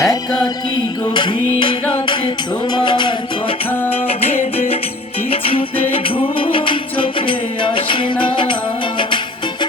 একাকি গভীর রাতে তোমার কথা ভেবে কিছুতে ঘুম চোখে আসে না?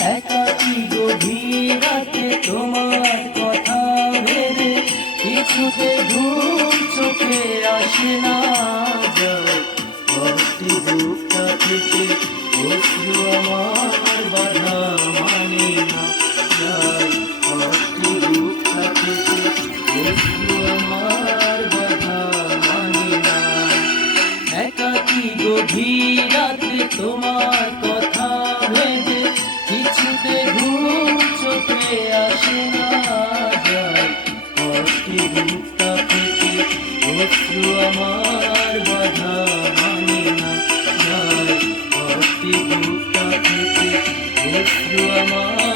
একাকি গভীর রাতে তোমার কথা ভেবে কিছুতে ঘুম চোখে আসে না? যাও কষ্টি বুকটা থেকে অশ্রু আমার কিছুতে ঘুম, চোখে আসে না যায় কষ্টে বুকটা থেকে অশ্রু আমার বাধা মানে না যায় কষ্টে বুকটা আমার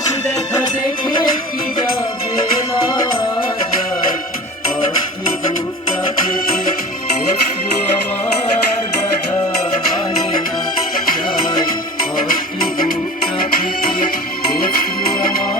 শেষ দেখা দেখে কি যাবে অশ্রু মানে না যায়। কষ্টি বুকটা থেকে অশ্রু আমার